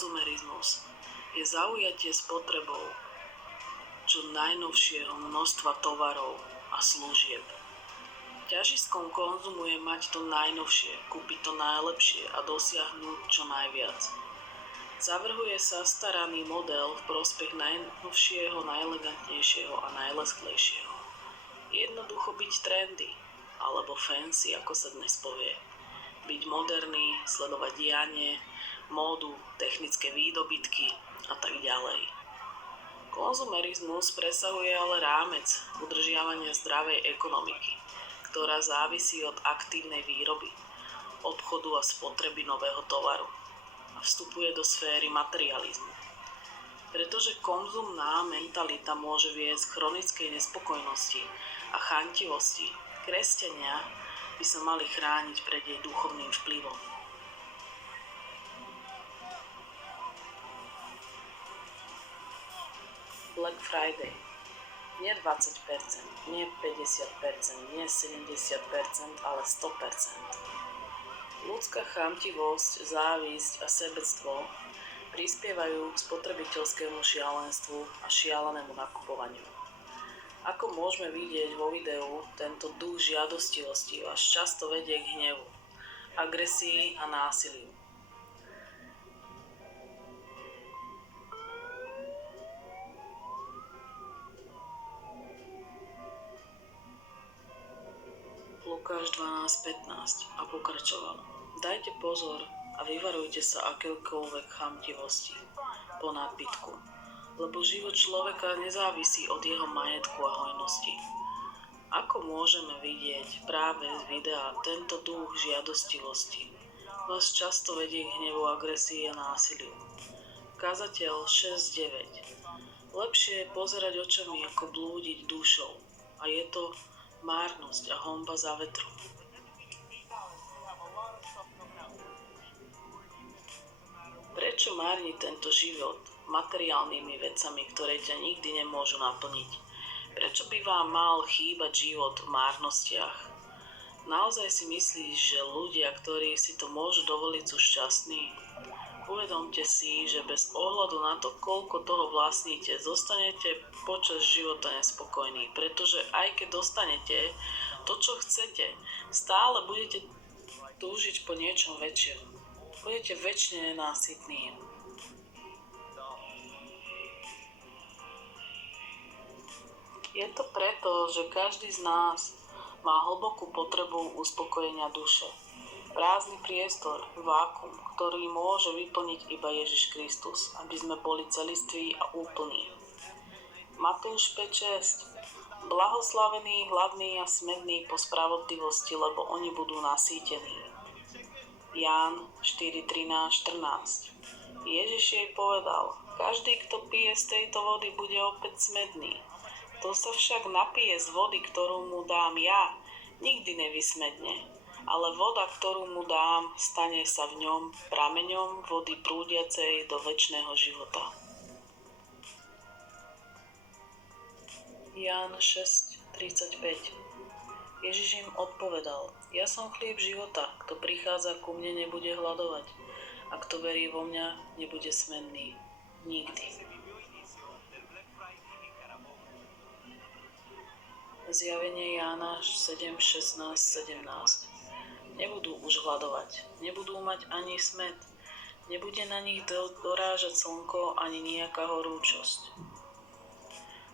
konzumerizmus je zaujatie spotrebou čo najnovšieho množstva tovarov a služieb. Ťažiskom konzumu je mať to najnovšie, kúpiť to najlepšie a dosiahnuť čo najviac. Zavrhuje sa staraný model v prospech najnovšieho, najelegantnejšieho a najlesklejšieho. Jednoducho byť trendy, alebo fancy, ako sa dnes povie. Byť moderný, sledovať dianie, módu, technické výdobytky a tak ďalej. Konzumerizmus presahuje ale rámec udržiavania zdravej ekonomiky, ktorá závisí od aktívnej výroby, obchodu a spotreby nového tovaru a vstupuje do sféry materializmu. Pretože konzumná mentalita môže viesť k chronickej nespokojnosti a chantivosti, kresťania by sa mali chrániť pred jej duchovným vplyvom. Black Friday. Nie 20%, nie 50%, nie 70%, ale 100%. Ľudská chamtivosť, závisť a sebectvo prispievajú k spotrebiteľskému šialenstvu a šialenému nakupovaniu. Ako môžeme vidieť vo videu, tento duch žiadostivosti vás často vedie k hnevu, agresii a násiliu. Lukáš 12:15 a pokračoval. Dajte pozor a vyvarujte sa akékoľvek chamtivosti po nápitku, lebo život človeka nezávisí od jeho majetku a hojnosti. Ako môžeme vidieť práve z videa, tento duch žiadostivosti vás často vedie k hnevu, agresii a násiliu. Kazateľ 6:9. Lepšie je pozerať očami ako blúdiť dušou a je to márnosť a honba za vetrom. Prečo márniť tento život materiálnymi vecami, ktoré ťa nikdy nemôžu naplniť? Prečo by vám mal chýbať život v márnostiach? Naozaj si myslíš, že ľudia, ktorí si to môžu dovoliť, sú šťastní? Uvedomte si, že bez ohľadu na to, koľko toho vlastníte, zostanete počas života nespokojní, pretože aj keď dostanete to, čo chcete, stále budete túžiť po niečom väčšom. Budete večne nenásytní. Je to preto, že každý z nás má hlbokú potrebu uspokojenia duše. Prázdny priestor, vákuum, ktorý môže vyplniť iba Ježiš Kristus, aby sme boli celiství a úplní. Matúš 5:6. Blahoslavení, hladní a smední po spravodlivosti, lebo oni budú nasýtení. Ján 4:13-14. Ježiš jej povedal, každý, kto pije z tejto vody, bude opäť smedný. Kto sa však napije z vody, ktorú mu dám ja, nikdy nevysmedne. Ale voda, ktorú mu dám, stane sa v ňom prameňom vody prúdiacej do večného života. Ján 6:35. Ježiš im odpovedal, ja som chlieb života, kto prichádza ku mne, nebude hladovať, a kto verí vo mňa, nebude smedný. Nikdy. Zjavenie Jána 7:16-17. Nebudú už hladovať, nebudú mať ani smäd, nebude na nich dorážať slnko ani nejaká horúčosť.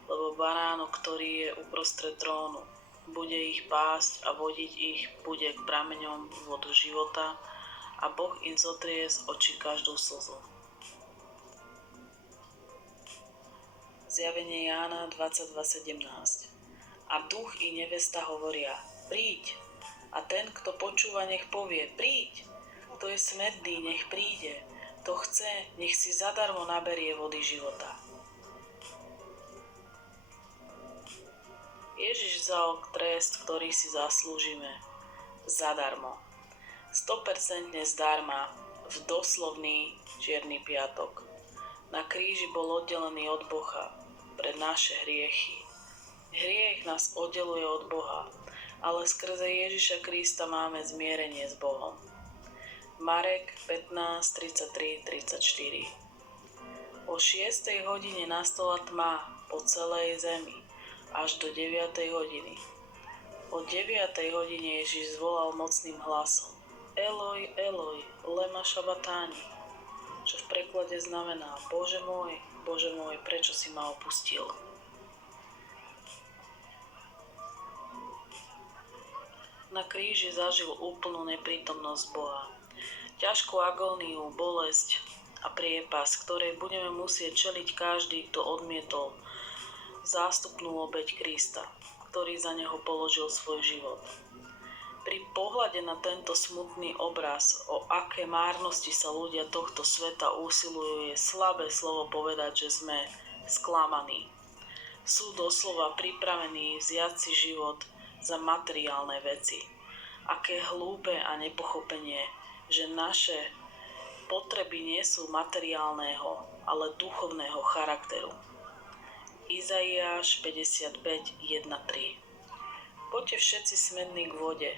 Lebo baránok, ktorý je uprostred trónu, bude ich pásť a vodiť ich bude k prameňom vodu života a Boh im zotrie z očí každú slzu. Zjavenie Jána 22:17. A duch i nevesta hovoria, príď. A ten, kto počúva, nech povie, príď. Kto je smedný, nech príde. Kto chce, nech si zadarmo naberie vody života. Ježiš vzal trest, ktorý si zaslúžime, zadarmo. 100% zdarma, v doslovný čierny piatok. Na kríži bol oddelený od Boha pre naše hriechy. Hriech nás oddeluje od Boha, ale skrze Ježiša Krista máme zmierenie s Bohom. Marek 15:33-34. O 6. hodine nastala tma po celej zemi až do 9. hodiny. O 9. hodine Ježiš zvolal mocným hlasom: Eloj, Eloj, lema šabatáni, čo v preklade znamená: Bože môj, prečo si ma opustil? Na kríži zažil úplnú neprítomnosť Boha. Ťažkú agóniu, bolesť a priepas, ktorej budeme musieť čeliť každý, kto odmietol zástupnú obeť Krista, ktorý za neho položil svoj život. Pri pohľade na tento smutný obraz, o aké márnosti sa ľudia tohto sveta usilujú, je slabé slovo povedať, že sme sklamaní. Sú doslova pripravení vziať si život za materiálne veci. Aké hlúpe a nepochopenie, že naše potreby nie sú materiálneho, ale duchovného charakteru. Izaiáš 55:1-3. Poďte všetci smední k vode,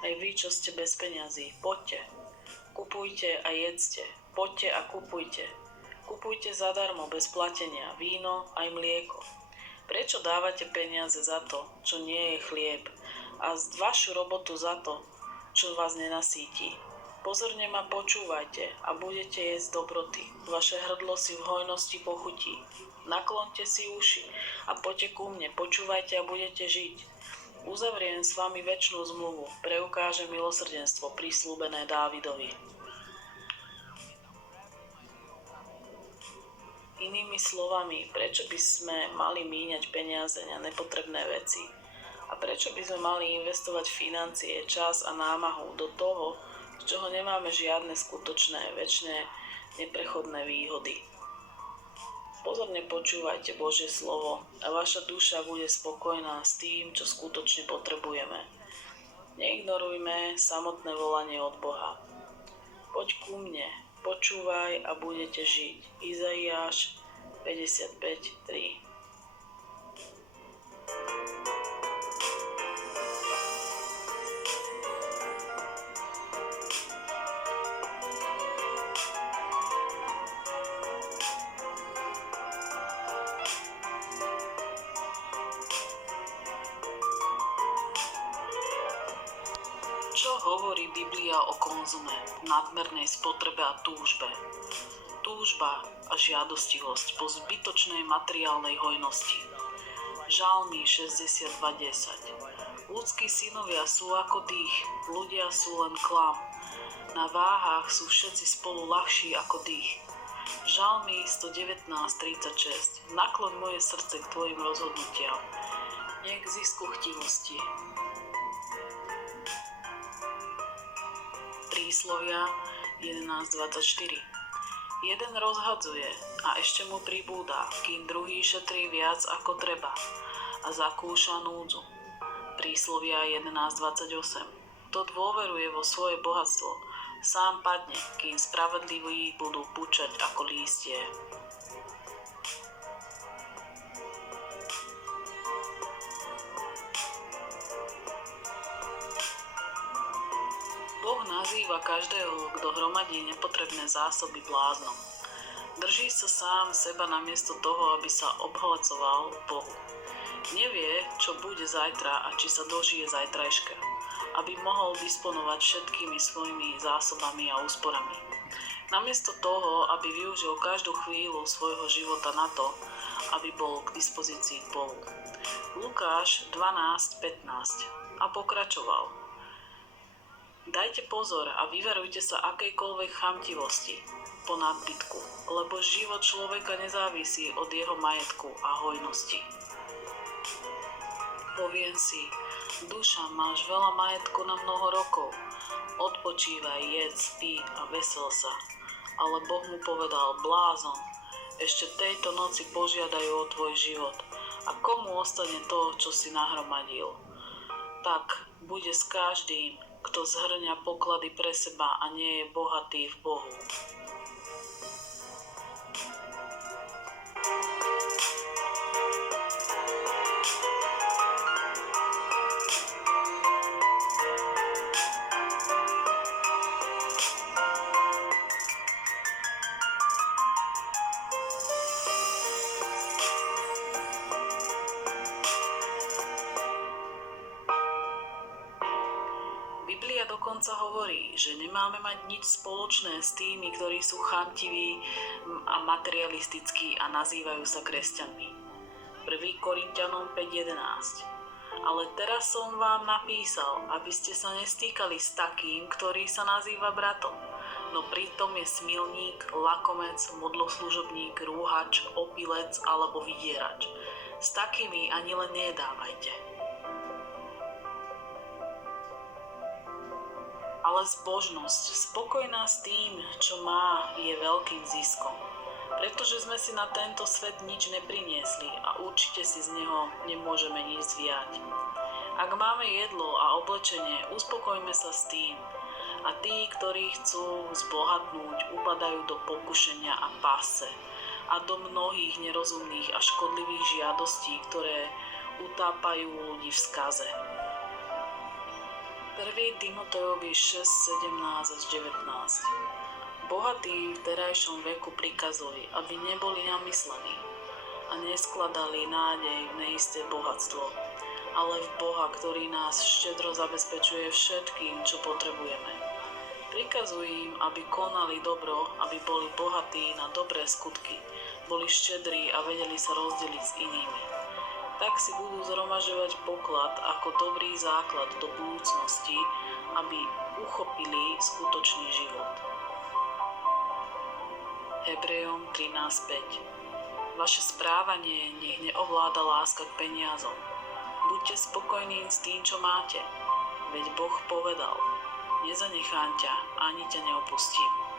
aj vy, čo ste bez peňazí, poďte. Kupujte a jedzte, poďte a kupujte. Kupujte zadarmo, bez platenia, víno aj mlieko. Prečo dávate peniaze za to, čo nie je chlieb, a vašu robotu za to, čo vás nenasýti? Pozorne ma počúvajte a budete jesť dobroty. Vaše hrdlo si v hojnosti pochutí. Naklonte si uši a poďte ku mne, počúvajte a budete žiť. Uzavriem s vami večnú zmluvu, preukážem milosrdenstvo prisľúbené Dávidovi. Inými slovami, prečo by sme mali míňať peniaze na nepotrebné veci? A prečo by sme mali investovať financie, čas a námahu do toho, z čoho nemáme žiadne skutočné, večné, neprechodné výhody? Pozorne počúvajte Božie slovo a vaša duša bude spokojná s tým, čo skutočne potrebujeme. Neignorujme samotné volanie od Boha. Poď ku mne, počúvaj a budete žiť. Izaiáš 55:3. Čo hovorí Biblia o konzume, nadmernej spotrebe a túžbe? Túžba a žiadostivosť po zbytočnej materiálnej hojnosti. Žalmy 62:10. Ľudskí synovia sú ako dých, ľudia sú len klam. Na váhách sú všetci spolu ľahší ako dých. Žalmy 119:36. Nakloň moje srdce k tvojim rozhodnutiam, nie k zisku chtivosti. Príslovia 11:24. Jeden rozhadzuje a ešte mu pribúda, kým druhý šetrí viac ako treba a zakúša núdzu. Príslovia 11:28. Kto dôveruje vo svoje bohatstvo, sám padne, kým spravedliví budú pučať ako lístie. Boh nazýva každého, kto hromadí nepotrebné zásoby, bláznom. Drží sa sám seba namiesto toho, aby sa obhovacoval Bohu. Nevie, čo bude zajtra a či sa dožije zajtrajška, aby mohol disponovať všetkými svojimi zásobami a úsporami. Namiesto toho, aby využil každú chvíľu svojho života na to, aby bol k dispozícii k Bohu. Lukáš 12:15. A pokračoval: Dajte pozor a vyvarujte sa akejkoľvek chamtivosti po nadbytku, lebo život človeka nezávisí od jeho majetku a hojnosti. Poviem si: duša, máš veľa majetku na mnoho rokov, odpočívaj, jedz, pí a vesel sa. Ale Boh mu povedal: blázon, ešte tejto noci požiadajú o tvoj život. A komu ostane to, čo si nahromadil? Tak bude s každým, kto zhrňa poklady pre seba a nie je bohatý v Bohu. Biblia dokonca hovorí, že nemáme mať nič spoločné s tými, ktorí sú chamtiví a materialistickí a nazývajú sa kresťanmi. 1. Korinťanom 5.11. Ale teraz som vám napísal, aby ste sa nestýkali s takým, ktorý sa nazýva bratom, no pritom je smilník, lakomec, modloslužobník, rúhač, opilec alebo vydierač. S takými ani len nejedávajte. Ale zbožnosť, spokojná s tým, čo má, je veľkým ziskom. Pretože sme si na tento svet nič nepriniesli a určite si z neho nemôžeme nič zviať. Ak máme jedlo a oblečenie, uspokojme sa s tým. A tí, ktorí chcú zbohatnúť, upadajú do pokušenia a páse a do mnohých nerozumných a škodlivých žiadostí, ktoré utápajú ľudí v skaze. 1. Timotejovi 6:17-19. Bohatí v terajšom veku prikazuj, aby neboli namyslení a neskladali nádej v neisté bohatstvo, ale v Boha, ktorý nás štedro zabezpečuje všetkým, čo potrebujeme. Prikazuj im, aby konali dobro, aby boli bohatí na dobré skutky, boli štedrí a vedeli sa rozdeliť s inými. Tak si budú zhromažďovať poklad ako dobrý základ do budúcnosti, aby uchopili skutočný život. Hebrejom 13.5. Vaše správanie nech neovláda láska k peniazom. Buďte spokojní s tým, čo máte. Veď Boh povedal, nezanechám ťa, ani ťa neopustím.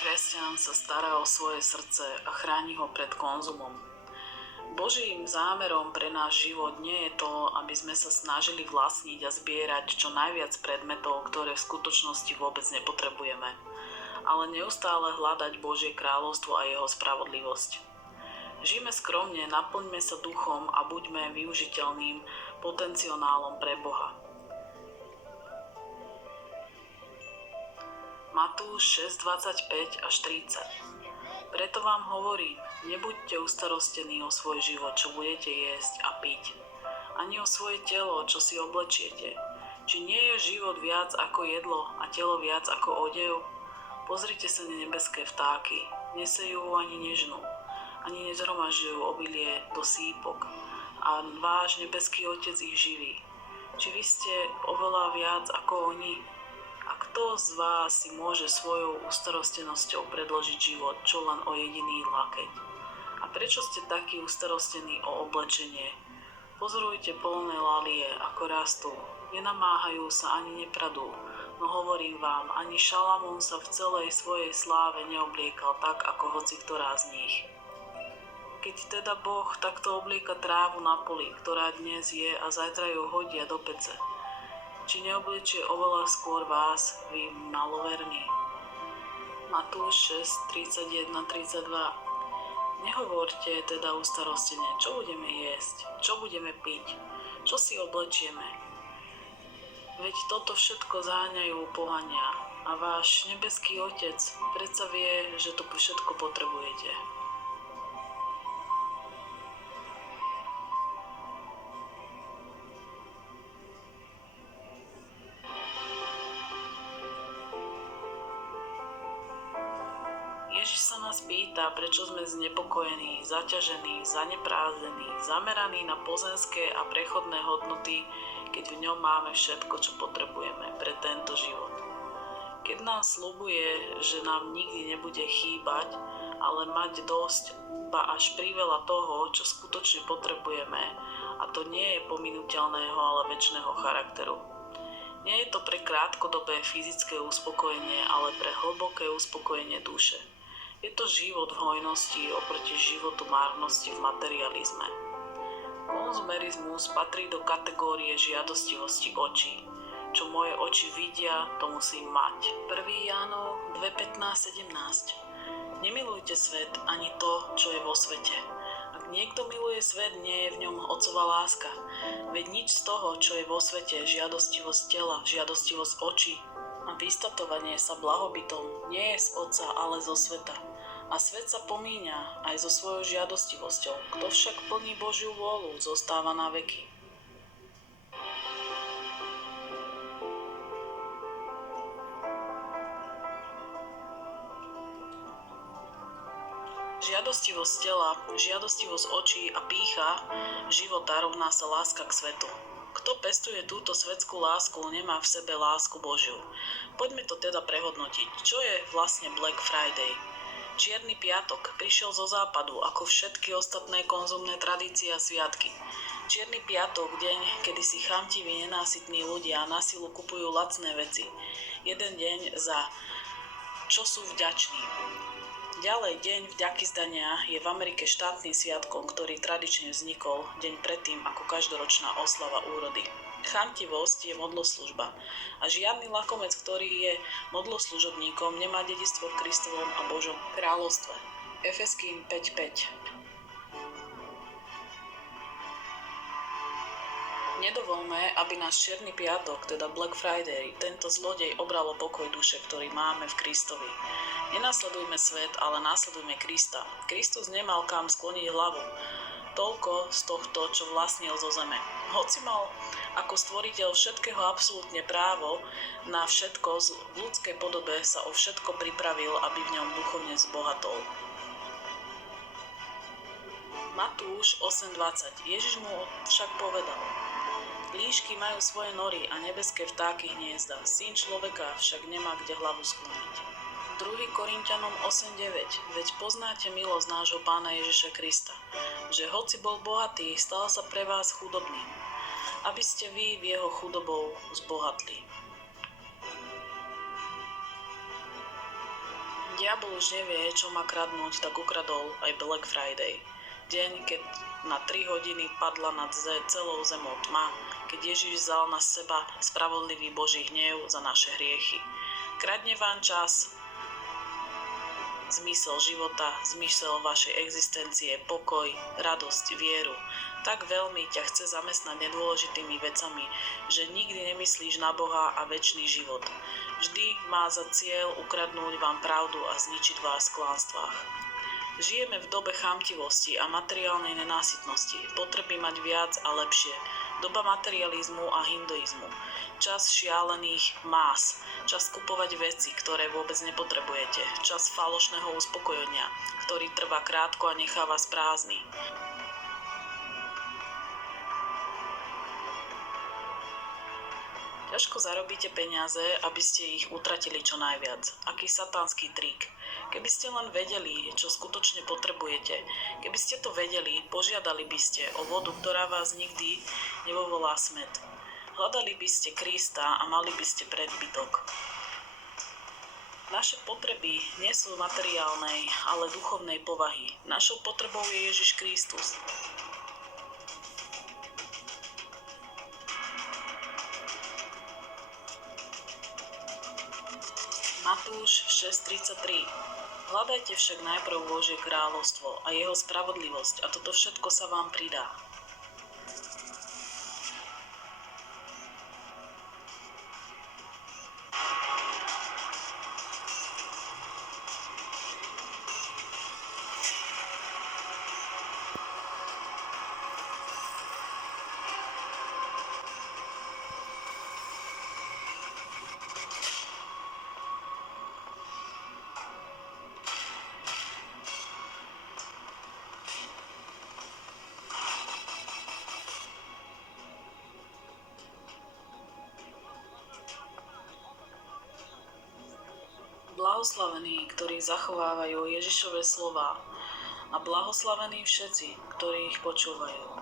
Kresťan sa stará o svoje srdce a chráni ho pred konzumom. Božím zámerom pre náš život nie je to, aby sme sa snažili vlastniť a zbierať čo najviac predmetov, ktoré v skutočnosti vôbec nepotrebujeme, ale neustále hľadať Božie kráľovstvo a jeho spravodlivosť. Žijme skromne, naplňme sa duchom a buďme využiteľným potenciálom pre Boha. Matúš 6:25-30. Preto vám hovorím, nebuďte ustarostení o svoj život, čo budete jesť a piť, ani o svoje telo, čo si oblečiete. Či nie je život viac ako jedlo a telo viac ako odev? Pozrite sa na nebeské vtáky, nesejú ani nežnú, ani nezhromažďujú obilie do sípok, a váš nebeský Otec ich živí. Či vy ste oveľa viac ako oni? A kto z vás si môže svojou ustarostenosťou predložiť život, čo len o jediný lakeť? A prečo ste takí ustarostení o oblečenie? Pozorujte polné lalie, ako rastú. Nenamáhajú sa ani nepradú, no hovorím vám, ani Šalamún sa v celej svojej sláve neobliekal tak, ako hociktorá z nich. Keď teda Boh takto oblieka trávu na poli, ktorá dnes je a zajtra ju hodia do pece, či neobliečie oveľa skôr vás, vy maloverní? Matúš 6:31-32. Nehovorte teda ustarostene, čo budeme jesť, čo budeme piť, čo si oblečieme. Veď toto všetko zháňajú pohania a váš nebeský Otec predsa vie, že to všetko potrebujete. Ježiš sa nás pýta, prečo sme znepokojení, zaťažení, zaneprázdnení, zameraní na pozemské a prechodné hodnoty, keď v ňom máme všetko, čo potrebujeme pre tento život. Keď nám sľubuje, že nám nikdy nebude chýbať, ale mať dosť, ba až priveľa toho, čo skutočne potrebujeme, a to nie je pominuteľného, ale večného charakteru. Nie je to pre krátkodobé fyzické uspokojenie, ale pre hlboké uspokojenie duše. Je to život v hojnosti oproti životu márnosti v materializme. Konzumerizmus patrí do kategórie žiadostivosti očí. Čo moje oči vidia, to musím mať. 1. Jánov 2.15-17. Nemilujte svet ani to, čo je vo svete. Ak niekto miluje svet, nie je v ňom Otcova láska. Veď nič z toho, čo je vo svete, žiadostivosť tela, žiadostivosť očí a vystatovanie sa blahobytom, nie je z Otca, ale zo sveta. A svet sa pomíňa aj so svojou žiadostivosťou. Kto však plní Božiu vôľu, zostáva na veky. Žiadostivosť tela, žiadostivosť očí a pýcha života rovná sa láska k svetu. Kto pestuje túto svetskú lásku, nemá v sebe lásku Božiu. Poďme to teda prehodnotiť. Čo je vlastne Black Friday? Čierny piatok prišiel zo západu, ako všetky ostatné konzumné tradície a sviatky. Čierny piatok, deň, kedy si chamtiví, nenásytní ľudia na silu kupujú lacné veci. Jeden deň za čo sú vďační. Ďalej, deň vďaky zdania je v Amerike štátnym sviatkom, ktorý tradične vznikol deň predtým ako každoročná oslava úrody. Chamtivosť je modloslužba a žiadny lakomec, ktorý je modloslužobníkom, nemá dedičstvo v Kristovom a Božom kráľovstve. Efeským 5.5. Nedovolme, aby nás Čierny piatok, teda Black Friday, tento zlodej obral o pokoj duše, ktorý máme v Kristovi. Nenasledujme svet, ale následujme Krista. Kristus nemal kam skloniť hlavu. Toľko z tohto, čo vlastnil zo zeme. Hoci mal ako stvoriteľ všetkého absolútne právo na všetko, v ľudskej podobe sa o všetko pripravil, aby v ňom duchovne zbohatol. Matúš 8.20. Ježiš mu však povedal: líšky majú svoje nory a nebeské vtáky hniezda, syn človeka však nemá kde hlavu skloniť. 2. Korinťanom 8.9. Veď poznáte milosť nášho Pána Ježiša Krista, že hoci bol bohatý, stal sa pre vás chudobným, aby ste vy v jeho chudobou zbohatli. Diabol už nevie, čo má kradnúť, tak ukradol aj Black Friday. Deň, keď na 3 hodiny padla nad celou zemou tma, keď Ježiš vzal na seba spravodlivý Boží hnev za naše hriechy. Kradne vám čas, zmysel života, zmysel vašej existencie, pokoj, radosť, vieru. Tak veľmi ťa chce zamestnať nedôležitými vecami, že nikdy nemyslíš na Boha a večný život. Vždy má za cieľ ukradnúť vám pravdu a zničiť vás v klanstvách. Žijeme v dobe chamtivosti a materiálnej nenásytnosti, potreby mať viac a lepšie, doba materializmu a hinduizmu, čas šialených más, čas kupovať veci, ktoré vôbec nepotrebujete, čas falošného uspokojenia, ktorý trvá krátko a nechá vás prázdny. Ťažko zarobíte peniaze, aby ste ich utratili čo najviac. Aký satánsky trik. Keby ste len vedeli, čo skutočne potrebujete, keby ste to vedeli, požiadali by ste o vodu, ktorá vás nikdy nevovolá smäd. Hľadali by ste Krista a mali by ste predbytok. Naše potreby nie sú materiálnej, ale duchovnej povahy. Našou potrebou je Ježiš Kristus. Matúš 6.33. Hľadajte však najprv Božie kráľovstvo a jeho spravodlivosť a toto všetko sa vám pridá. Blahoslavení, ktorí zachovávajú Ježišove slová, a blahoslavení všetci, ktorí ich počúvajú.